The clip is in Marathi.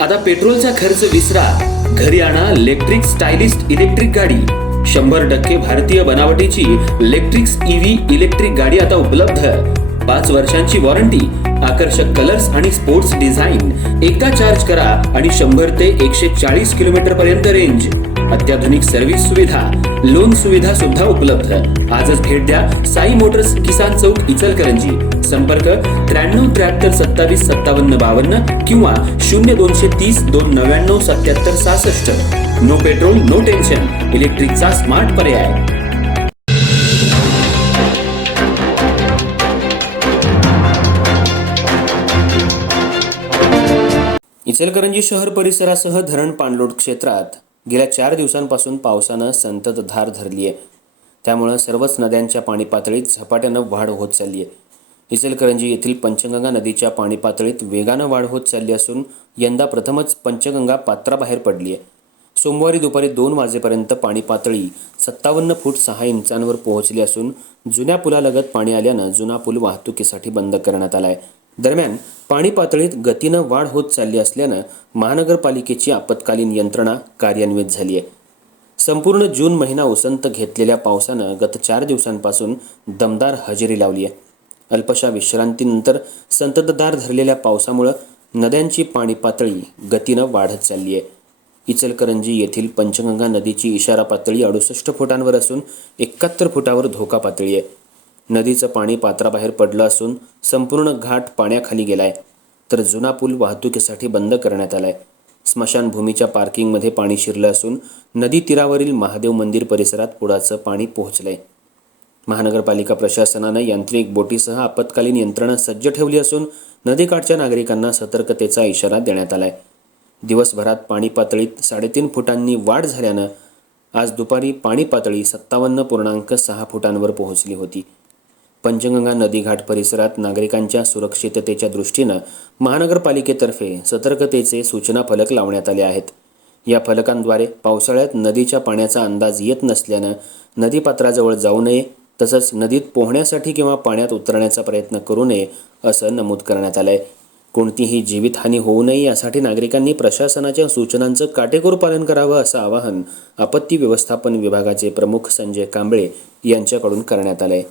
आता पेट्रोलचा खर्च विसरा, घरी आणा इलेक्ट्रिक स्टायलिस्ट इलेक्ट्रिक गाडी। 100% भारतीय बनावटीची इलेक्ट्रिक्स ईव्ही इलेक्ट्रिक गाडी आता उपलब्ध। 5 वर्षांची वॉरंटी, आकर्षक कलर्स आणि स्पोर्ट्स डिझाइन। एकदा चार्ज करा आणि 100 ते 140 किलोमीटर पर्यंत रेंज। अत्याधुनिक सर्व्हिस सुविधा, लोन सुविधा सुद्धा उपलब्ध। आजच भेट द्या साई मोटर्स, किसान चौक, इचलकरंजी। संपर्क 93 73 27 57 52 किंवा 0230 299 77 66। नो पेट्रोल नो टेन्शन, इलेक्ट्रिकचा स्मार्ट पर्याय। इचलकरंजी शहर परिसरासह धरण पाणलोट क्षेत्रात गेल्या 4 दिवसांपासून पावसानं संततधार धरली आहे। त्यामुळे सर्वच नद्यांच्या पाणी पातळीत झपाट्यानं वाढ होत चालली आहे। इचलकरंजी येथील पंचगंगा नदीच्या पाणी पातळीत वेगानं वाढ होत चालली असून यंदा प्रथमच पंचगंगा पात्राबाहेर पडली आहे। सोमवारी दुपारी 2 वाजेपर्यंत पाणी पातळी 57 फूट 6 इंचांवर पोहोचली असून जुन्या पुलालगत पाणी आल्यानं जुना पूल वाहतुकीसाठी बंद करण्यात आला आहे। दरम्यान पाणी पातळीत गतीनं वाढ होत चालली असल्यानं महानगरपालिकेची आपत्कालीन यंत्रणा कार्यान्वित झाली आहे। संपूर्ण जून महिना उसंत घेतलेल्या पावसानं गत 4 दिवसांपासून दमदार हजेरी लावली आहे। अल्पशा विश्रांतीनंतर संततधार धरलेल्या पावसामुळे नद्यांची पाणी पातळी गतीनं वाढत चालली आहे। इचलकरंजी येथील पंचगंगा नदीची इशारा पातळी 68 फुटांवर असून 71 फुटावर धोका पातळी आहे। नदीचं पाणी पात्राबाहेर पडलं असून संपूर्ण घाट पाण्याखाली गेलाय, तर जुना पूल वाहतुकीसाठी बंद करण्यात आलाय। स्मशानभूमीच्या पार्किंगमध्ये पाणी शिरलं असून नदी तीरावरील महादेव मंदिर परिसरात पुराचं पाणी पोहोचलंय। महानगरपालिका प्रशासनानं यांत्रिक बोटीसह आपत्कालीन यंत्रणा सज्ज ठेवली असून नदीकाठच्या नागरिकांना सतर्कतेचा इशारा देण्यात आलाय। दिवसभरात पाणी पातळीत 3.5 फुटांनी वाढ झाल्यानं आज दुपारी पाणी पातळी 57.6 फुटांवर पोहोचली होती। पंचगंगा नदीघाट परिसरात नागरिकांच्या सुरक्षिततेच्या दृष्टीनं महानगरपालिकेतर्फे सतर्कतेचे सूचना फलक लावण्यात आले आहेत। या फलकांद्वारे पावसाळ्यात नदीच्या पाण्याचा अंदाज येत नसल्यानं नदीपात्राजवळ जाऊ नये, तसंच नदीत पोहण्यासाठी किंवा पाण्यात उतरण्याचा प्रयत्न करू नये असं नमूद करण्यात आलंय। कोणतीही जीवितहानी होऊ नये यासाठी नागरिकांनी प्रशासनाच्या सूचनांचं काटेकोर पालन करावं असं आवाहन आपत्ती व्यवस्थापन विभागाचे प्रमुख संजय कांबळे यांच्याकडून करण्यात आलंय।